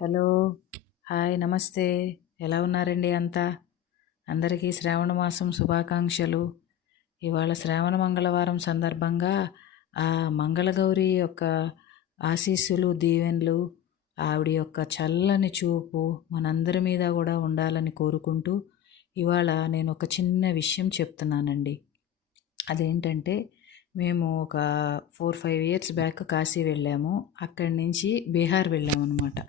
Hello. Hi నమస్తే. ఎలా ఉన్నారండి అంతా? అందరికీ శ్రావణ మాసం శుభాకాంక్షలు. ఇవాళ శ్రావణ మంగళవారం సందర్భంగా ఆ మంగళగౌరి యొక్క ఆశీస్సులు దీవెన్లు ఆవిడ యొక్క చల్లని చూపు మనందరి మీద కూడా ఉండాలని కోరుకుంటూ ఇవాళ నేను ఒక చిన్న విషయం చెప్తున్నానండి. అదేంటంటే మేము ఒక four five years back Kashi వెళ్ళాము. అక్కడి నుంచి బీహార్ వెళ్ళాము అనమాట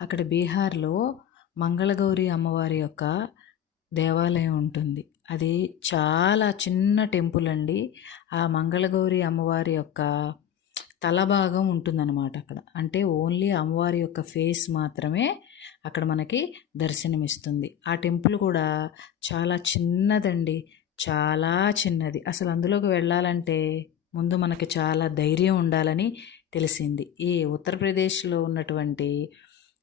అక్కడ బీహార్లో మంగళగౌరి అమ్మవారి యొక్క దేవాలయం ఉంటుంది. అది చాలా చిన్న టెంపుల్ అండి. ఆ మంగళగౌరి అమ్మవారి యొక్క తల భాగం ఉంటుందన్నమాట అక్కడ. అంటే ఓన్లీ అమ్మవారి యొక్క ఫేస్ మాత్రమే అక్కడ మనకి దర్శనమిస్తుంది. ఆ టెంపుల్ కూడా చాలా చిన్నదండి. చాలా చిన్నది. అసలు అందులోకి వెళ్ళాలంటే ముందు మనకి చాలా ధైర్యం ఉండాలని తెలిసింది. ఈ ఉత్తరప్రదేశ్లో ఉన్నటువంటి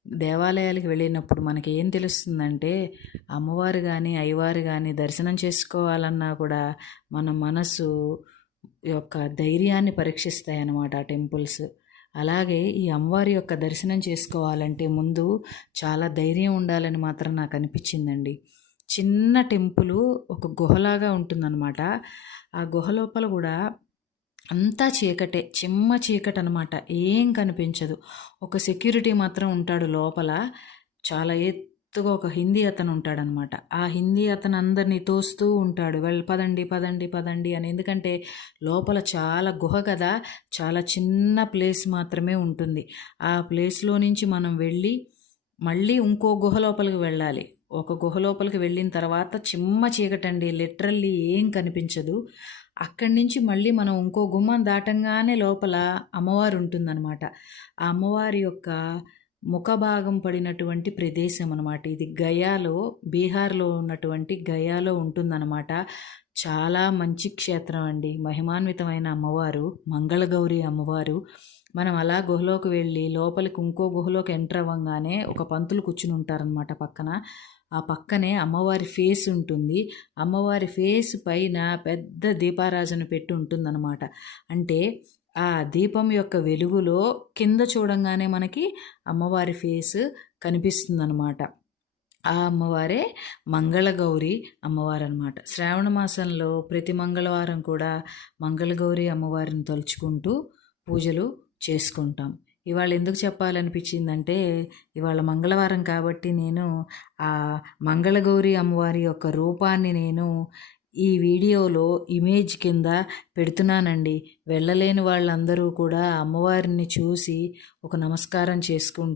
దేవాలయాలకు వెళ్ళినప్పుడు మనకి ఏం తెలుస్తుందంటే అమ్మవారు కానీ అయ్యవారు కానీ దర్శనం చేసుకోవాలన్నా కూడా మన మనసు యొక్క ధైర్యాన్ని పరీక్షిస్తాయి అన్నమాట ఆ టెంపుల్స్. అలాగే ఈ అమ్మవారి యొక్క దర్శనం చేసుకోవాలంటే ముందు చాలా ధైర్యం ఉండాలని మాత్రం నాకు అనిపించిందండి. చిన్న టెంపుల్ ఒక గుహలాగా ఉంటుందన్నమాట. ఆ గుహ లోపల కూడా అంతా చీకటే చిమ్మ చీకటి అనమాట ఏం కనిపించదు. ఒక సెక్యూరిటీ మాత్రం ఉంటాడు లోపల. చాలా ఎత్తుగా ఒక హిందీ అతను ఉంటాడనమాట ఆ హిందీ అతను అందరినీ తోస్తూ ఉంటాడు. వెళ్ళి పదండి పదండి పదండి అని. ఎందుకంటే లోపల చాలా గుహ కదా. చాలా చిన్న ప్లేస్ మాత్రమే ఉంటుంది. ఆ ప్లేస్లో నుంచి మనం వెళ్ళి మళ్ళీ ఇంకో గుహ లోపలికి వెళ్ళాలి. ఒక గుహ లోపలికి వెళ్ళిన తర్వాత చిమ్మ చీకటండి లిటరల్లీ ఏం కనిపించదు. అక్కడి నుంచి మళ్ళీ మనం ఇంకో గుమ్మం దాటంగానే లోపల అమ్మవారు ఉంటుందన్నమాట. ఆ అమ్మవారి యొక్క ముఖభాగం పడినటువంటి ప్రదేశం అనమాట ఇది గయాలో బీహార్లో ఉన్నటువంటి గయాలో ఉంటుందన్నమాట. చాలా మంచి క్షేత్రం అండి. మహిమాన్వితమైన అమ్మవారు మంగళగౌరి అమ్మవారు. మనం అలా గుహలోకి వెళ్ళి లోపలికి ఇంకో గుహలోకి ఎంటర్ అవ్వగానే ఒక పంతులు కూర్చుని ఉంటారనమాట పక్కన. ఆ పక్కనే అమ్మవారి ఫేస్ ఉంటుంది. అమ్మవారి ఫేస్ పైన పెద్ద దీపారాజను పెట్టి ఉంటుందన్నమాట. అంటే ఆ దీపం యొక్క వెలుగులో కింద చూడంగానే మనకి అమ్మవారి ఫేస్ కనిపిస్తుందన్నమాట. ఆ అమ్మవారే మంగళగౌరి అమ్మవారు అనమాట శ్రావణ మాసంలో ప్రతి మంగళవారం కూడా మంగళగౌరి అమ్మవారిని తలుచుకుంటూ పూజలు చేసుకుంటాం. ఇవాళ ఎందుకు చెప్పాలనిపించిందంటే ఇవాళ మంగళవారం కాబట్టి నేను ఆ మంగళగౌరి అమ్మవారి యొక్క రూపాన్ని నేను ఈ వీడియోలో ఇమేజ్ కింద పెడుతున్నానండి. వెళ్ళలేని వాళ్ళందరూ కూడా అమ్మవారిని చూసి ఒక నమస్కారం చేసుకుంటే